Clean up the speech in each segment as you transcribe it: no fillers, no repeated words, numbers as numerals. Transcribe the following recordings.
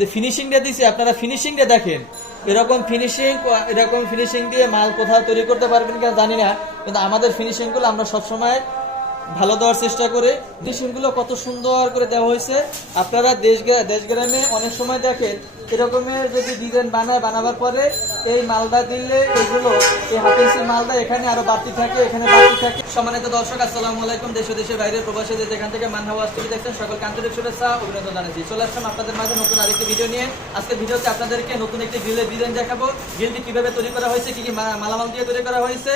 যে ফিনিশিংটা দিছি আপনারা ফিনিশিংটা দেখেন। এরকম ফিনিশিং দিয়ে মাল কোথাও তৈরি করতে পারবেন কিনা জানি না, কিন্তু আমাদের ফিনিশিং গুলো আমরা সবসময় ভালো দেওয়ার চেষ্টা করি। ফিনিশিং গুলো কত সুন্দর করে দেওয়া হয়েছে। আপনারা দেশ গ্রামে অনেক সময় দেখেন এরকমের যদি ডিজাইন বানাবার পরে এই মালদা দিলে এগুলো এই হাফিসি মালদা এখানে আরো বাড়তি থাকে, এখানে বাড়তি থাকে। সম্মানিত দর্শক, আসসালামু আলাইকুম। দেশ ও দেশের বাইরে প্রবাসী যেখান থেকে মানহাওয়া আসতে দেখছেন সকলকে আন্তরিক শুভেচ্ছা অভিনন্দন জানাচ্ছি। চলে আসলাম আপনাদের মাঝে নতুন আরেকটি ভিডিও নিয়ে। আজকে ভিডিওতে আপনাদেরকে নতুন একটি গ্রিলের ডিজাইন দেখাবো। গ্রিলটি কিভাবে তৈরি করা হয়েছে, কি কি মালামাল দিয়ে তৈরি করা হয়েছে,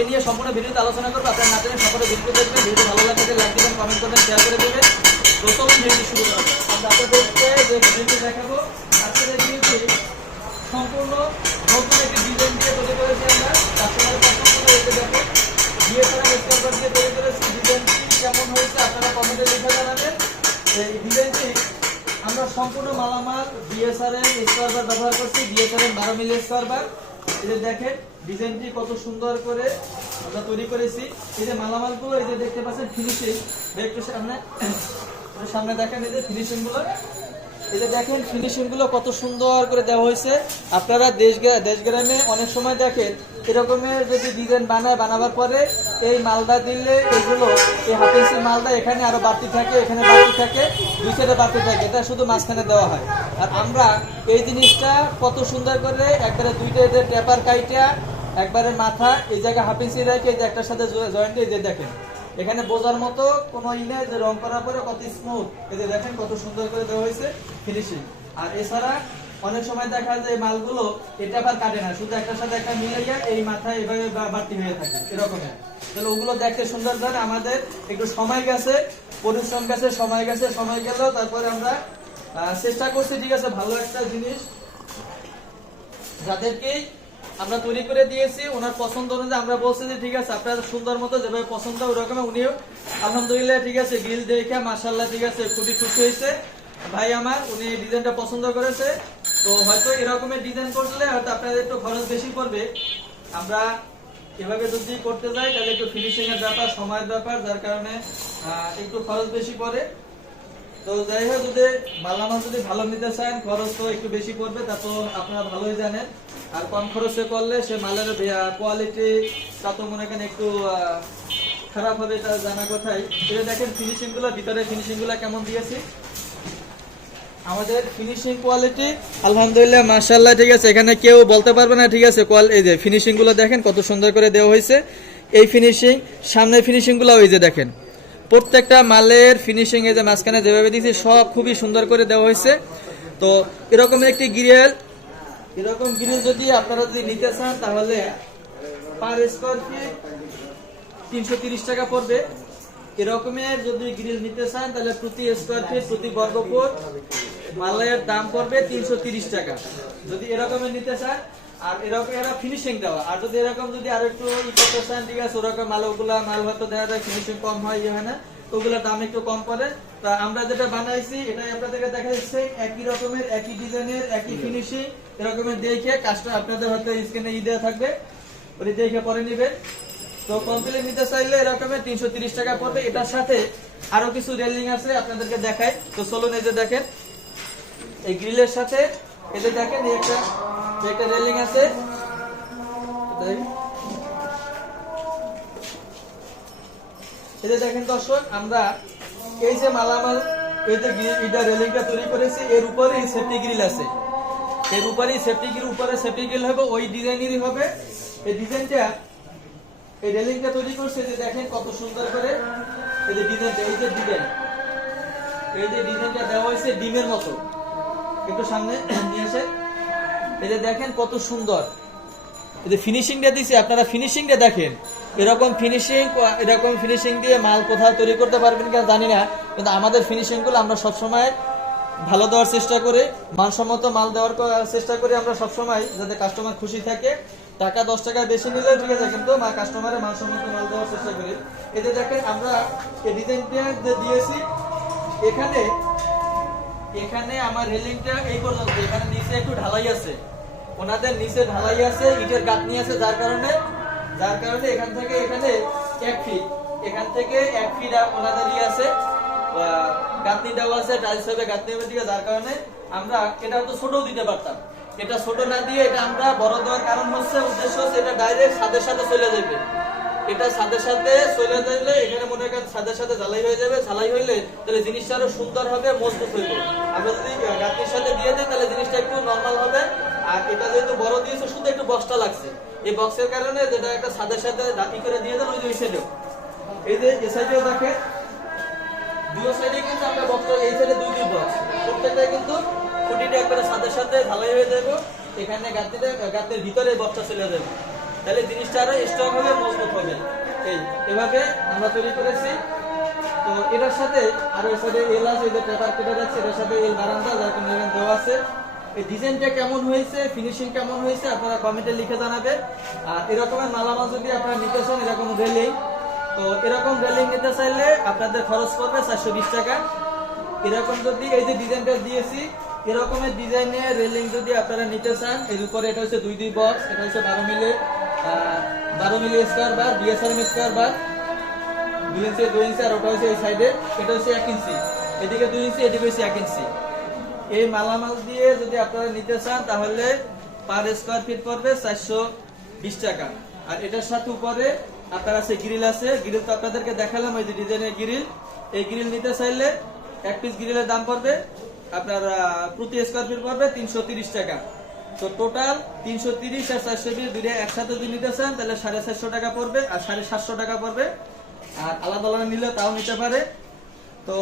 এ নিয়ে সম্পূর্ণ ভিডিওতে আলোচনা করবো। আপনারা না জানেন সকলে ভিডিও দেখবেন, ভিডিও ভালো লাগলে লাইক দিবেন, কমেন্ট করবেন, শেয়ার করে দেবেন। তো চলুন ভিডিওটি শুরু করা যাক। আমরা আপনাদেরকে যে ভিডিওটি দেখাবো, আজকের এই ভিডিওটি সম্পূর্ণ নতুন একটি ডিজাইন দিয়ে তৈরি করেছি আমরা। কাস্টমারের পছন্দ করে এসে দেখো দিয়ে স্কার্ফ দিয়ে তৈরি করেছি। ডিজাইনটি কেমন হয়েছে আপনারা কমেন্টে লিখে জানাবেন। এই ডিজাইনটি আমরা সম্পূর্ণ মালামাল ডিএসআর এর স্কার্ফ ব্যবহার করছি, ডিএসআর এর 12 মিলি স্কার্ফ। এই যে দেখেন ডিজাইনটি কত সুন্দর করে আমরা তৈরি করেছি। এই যে মালামালগুলো এই যে দেখতে পাচ্ছেন ফিনিশিং, একটু সামনে দেখেন এই যে ফিনিশিং গুলো। এই যে দেখেন ফিনিশিং গুলো কত সুন্দর করে দেওয়া হয়েছে। আপনারা দেশ গ্রামে অনেক সময় দেখেন এরকমের যদি ডিজাইন বানাবার পরে এই মালদা দিলে এগুলো এই হাফিসি মালদা এখানে আরো বাড়তি থাকে, এখানে বাড়তি থাকে, দুই সাইডে বাড়তি থাকে, এটা শুধু মাঝখানে দেওয়া হয়। আর আমরা এই জিনিসটা কত সুন্দর করে একবারে দুইটা টেপার কাইটা একবারে মাথা এই জায়গায় হাফিসি রেখে এই যে একটার সাথে জয়েন্টে এই যে দেখেন এখানে বোঝার মতো কোনো নেই যে রং করার পরে কত স্মুথ। এই যে দেখেন কত সুন্দর করে দেওয়া হয়েছে ফিনিশিং। আর এছাড়া অনেক সময় দেখা যায় এই মালগুলো এটা আবার কাটে না, শুধু একটার সাথে একটা মিলে গিয়ে এই মাথায় এভাবে বাড়তি হয়ে থাকে এরকমের। তাহলে ওগুলো দেখতে সুন্দর দেন। আমাদের একটু সময় গেছে, পরিশ্রম গেছে, সময় গেল, তারপরে আমরা চেষ্টা করছি ঠিক আছে ভালো একটা জিনিস যাদেরকে আমরা তৈরি করে দিয়েছি ওনার পছন্দ অনুযায়ী আমরা বলছি যে ঠিক আছে আপনার সুন্দর মতো যেভাবে পছন্দ ওরকম উনিও আলহামদুলিল্লাহ ঠিক আছে গ্রিল দেখে মাশাআল্লাহ ঠিক আছে খুবই খুশি হয়েছে ভাই আমার, উনি ডিজাইনটা পছন্দ করেছে। তো হয়তো এরকমের ডিজাইন করলে হয়তো আপনাদের একটু খরচ বেশি পড়বে। আমরা এভাবে যদি করতে যাই তাহলে একটু ফিনিশিং এর ব্যাপার, সময়ের ব্যাপার, যার কারণে একটু খরচ বেশি পড়ে। তো যাই হোক, যদি মালামাল যদি ভালো নিতে চান খরচ তো একটু বেশি পড়বে, তা তো আপনারা ভালোই জানেন। আর কম খরচে করলে সে মালের কোয়ালিটি তা তো মনে করেন একটু খারাপ হবে, এটা জানা কথাই। এটা দেখেন ফিনিশিং গুলো, ভিতরে ফিনিশিং গুলো কেমন দিয়েছি। আমাদের ফিনিশিং কোয়ালিটি আলহামদুলিল্লাহ মাশাআল্লাহ ঠিক আছে, এখানে কেউ বলতে পারবে না ঠিক আছে। এই যে ফিনিশিং গুলো দেখেন কত সুন্দর করে দেওয়া হয়েছে। এই ফিনিশিং সামনের ফিনিশিং গুলো এই যে দেখেন প্রত্যেকটা মালের ফিনিশিং এই যে মাঝখানে যেভাবে দিয়েছি সব খুবই সুন্দর করে দেওয়া হয়েছে। তো এরকম একটি এরকম গ্রিল যদি আপনারা যদি নিতে চান তাহলে পার স্কোয়ার ফিট 330 টাকা পড়বে। এরকমের যদি গ্রিল নিতে চান তাহলে প্রতি স্কোয়ার ফিট প্রতি বর্গ ফুট মালের দাম পড়বে 330 টাকা যদি এরকমের নিতে চান। আর এরকম এরা ফিনিশিং দেওয়া, আর যদি এরকম যদি আরো একটু করতে চান ঠিক আছে ওরকম মাল হয়তো দেখা যায় ফিনিশিং কম হয়, হয় না, ওগুলোর দাম একটু কম পড়ে। তা আমরা যেটা বানাইছি এটাই আপনাদেরকে দেখা যাচ্ছে একই রকমের, একই ডিজাইনের, একই ফিনিশিং এরকমের দেখে কাজটা আপনাদের হয়তো স্ক্রিনে দেওয়া থাকবে, ওই দেখে পরে নেবেন। তো কমপ্লিট নিতে চাইলে এরকমের 330 টাকা পড়বে। এটার সাথে আরো কিছু রেলিং আছে আপনাদেরকে দেখাই। তো চলুন এই যে দেখেন এই গ্রিলের সাথে এই যে দেখেন একটা রেলিং আছে। এই যে দেখেন দর্শক, আমরা এই যে মালামাল এই যে এটা রেলিংটা তৈরি করেছি এর উপরে সেফটি গ্রিল আছে, এর উপরেই সেফটি গ্রিল, উপরে সেফটি গ্রিল হবে ওই ডিজাইনেরই হবে। এই ডিজাইনটা এই রেলিংটা তৈরি করছে যে দেখেন কত সুন্দর করে এই যে ডিজাইনটা, এই যে ডিজাইনটা দেওয়া হয়েছে ডিমের মতো। একটু সামনে নিয়ে এসে এই যে দেখেন কত সুন্দর এই যে ফিনিশিংটা দিছি। আপনারা ফিনিশিংটা দেখেন। এরকম ফিনিশিং দিয়ে মাল কোথাও তৈরি করতে পারবেন কিনা জানি না, কিন্তু আমাদের ফিনিশিং গুলো আমরা সবসময় ভালো দেওয়ার চেষ্টা করি, মানসম্মত মাল দেওয়ার চেষ্টা করি আমরা সবসময়, যাতে কাস্টমার খুশি থাকে। টাকা 10 টাকা বেশি নিলেও ঠিক আছে, কিন্তু কাস্টমারের মানসম্মত মাল দেওয়ার চেষ্টা করি। এতে দেখেন আমরা এই ডিজাইনটা দিয়েছি এখানে আমার রেলিংটা এই পর্যন্ত, এখানে নিচে একটু ঢালাই আছে, ওনাদের নিচে ঢালাই আছে, ইটের গাঁথনি আছে, যার কারণে এখান থেকে এখানে 1 ফিট, এখান থেকে 1 ফিট ওনাদের আছে গাঁথনি দেওয়া আছে, টাইলস হবে গাঁথনি হবে ঠিক আছে, যার কারণে আমরা এটা তো ছোটও দিতে পারতাম, এটা ছোট না দিয়ে এটা আমরা বড় দেওয়ার কারণ হচ্ছে, উদ্দেশ্য হচ্ছে এটা ডাইরেক্ট ছাদের সাথে চলে যাবে। এটা ছাদের সাথে চলে যাইলে এখানে মনে করেন ছাদের সাথে ঝালাই হয়ে যাবে, ঝালাই হইলে তাহলে জিনিসটা আরো সুন্দর হবে, মজবুত হইবে। আমরা যদি গাঁথনির সাথে দিয়ে দিই তাহলে জিনিসটা একটু নরমাল হবে। আর এটা যেহেতু বড় দিয়েছে শুধু একটু বক্সটা লাগছে, এই বক্সের কারণে যেটা একটা ছাদের সাথে দাঁতি করে দিয়ে দেন, ওই যে সাইডেও এই যে এই সাইডেও দেখে দুই সাইডে কিন্তু আমরা বক্স, এই সাইডে দুই বক্স, প্রত্যেকটাই কিন্তু খুঁটিটা একবারে ছাদের সাথে ঢালাই হয়ে যাবে। এখানে গাঁথনির ভিতরে বক্সটা চলে যাবে, তাহলে জিনিসটা আরো স্ট্রং হবে, মজবুত হবে। এভাবে আমরা তৈরি করেছি। তো এটার সাথে আরো এর সাথে এল আছে, এই যে পেপার কেটে যাচ্ছে, এটার সাথে এল বারান্দা যার কোনো দেওয়া আছে। এই ডিজাইনটা কেমন হয়েছে, ফিনিশিং কেমন হয়েছে আপনারা কমেন্টে লিখে জানাবেন। আর এরকমের মালামাল যদি আপনারা নিতে চান, এরকম রেলিং, তো এরকম রেলিং নিতে চাইলে আপনাদের খরচ পড়বে 420 টাকা। এরকম যদি এই যে ডিজাইনটা দিয়েছি, এরকমের ডিজাইনের রেলিং যদি আপনারা নিতে চান, এর উপরে এটা হচ্ছে 2 বক্স, এটা হচ্ছে 12 মিলি স্কয়ার বার, বিএসআরএম স্কয়ার বার, 2 ইঞ্চি 2 ইঞ্চি, আর ওটা হচ্ছে এই সাইডে এটা হচ্ছে 1 ইঞ্চি, এদিকে 2 ইঞ্চি, এদিকে হচ্ছে 1 ইঞ্চি। এই মালামাল দিয়ে যদি আপনারা নিতে চান তাহলে পার স্কয়ার ফিট পড়বে 420 টাকা। আর এটার সাথে উপরে আপনার আছে গ্রিল আছে, গ্রিল তো আপনাদেরকে দেখালাম, ওই যে ডিজাইনের গ্রিল। এই গ্রিল নিতে চাইলে এক পিস গ্রিলের দাম পড়বে আপনার প্রতি স্কয়ার ফিট পড়বে 330 টাকা। তো টোটাল 330 আর 420 দুইটা একসাথে যদি নিতে চান তাহলে 450 টাকা পড়বে, আর 750 টাকা পড়বে। আর আলাদা আলাদা নিলে তাও নিতে পারে। তো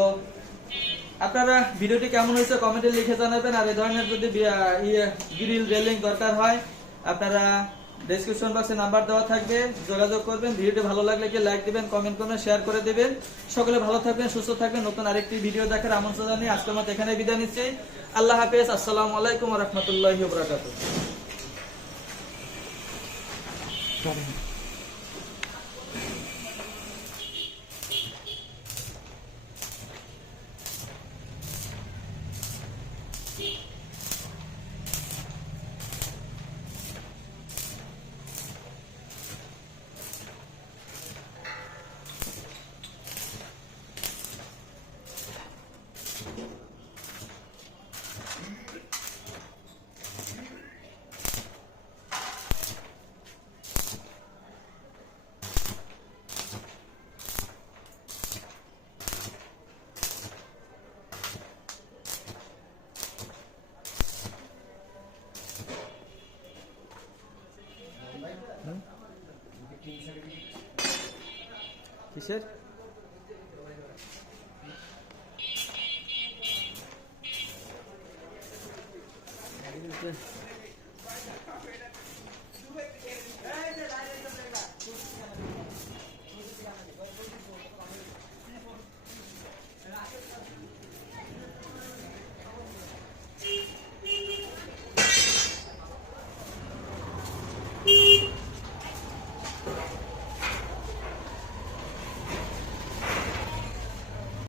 আপনারা ভিডিওটি কেমন হয়েছে কমেন্টে লিখে জানাবেন। আর এই ধরনের যদি গ্রিল রেলিং দরকার হয় আপনারা ডেসক্রিপশন বক্সে নাম্বার দেওয়া থাকবে, যোগাযোগ করবেন। ভিডিওটি ভালো লাগলে কি লাইক দিবেন, কমেন্ট করবেন, শেয়ার করে দিবেন। সকলে ভালো থাকবেন, সুস্থ থাকবেন। নতুন আরেকটি ভিডিও দেখার আমন্ত্রণ জানিয়ে আজকের মতো এখানে বিদায় নিচ্ছি। আল্লাহ হাফেজ। আসসালামু আলাইকুম ওয়া রাহমাতুল্লাহি ওয়া বারাকাতুহু। কিসের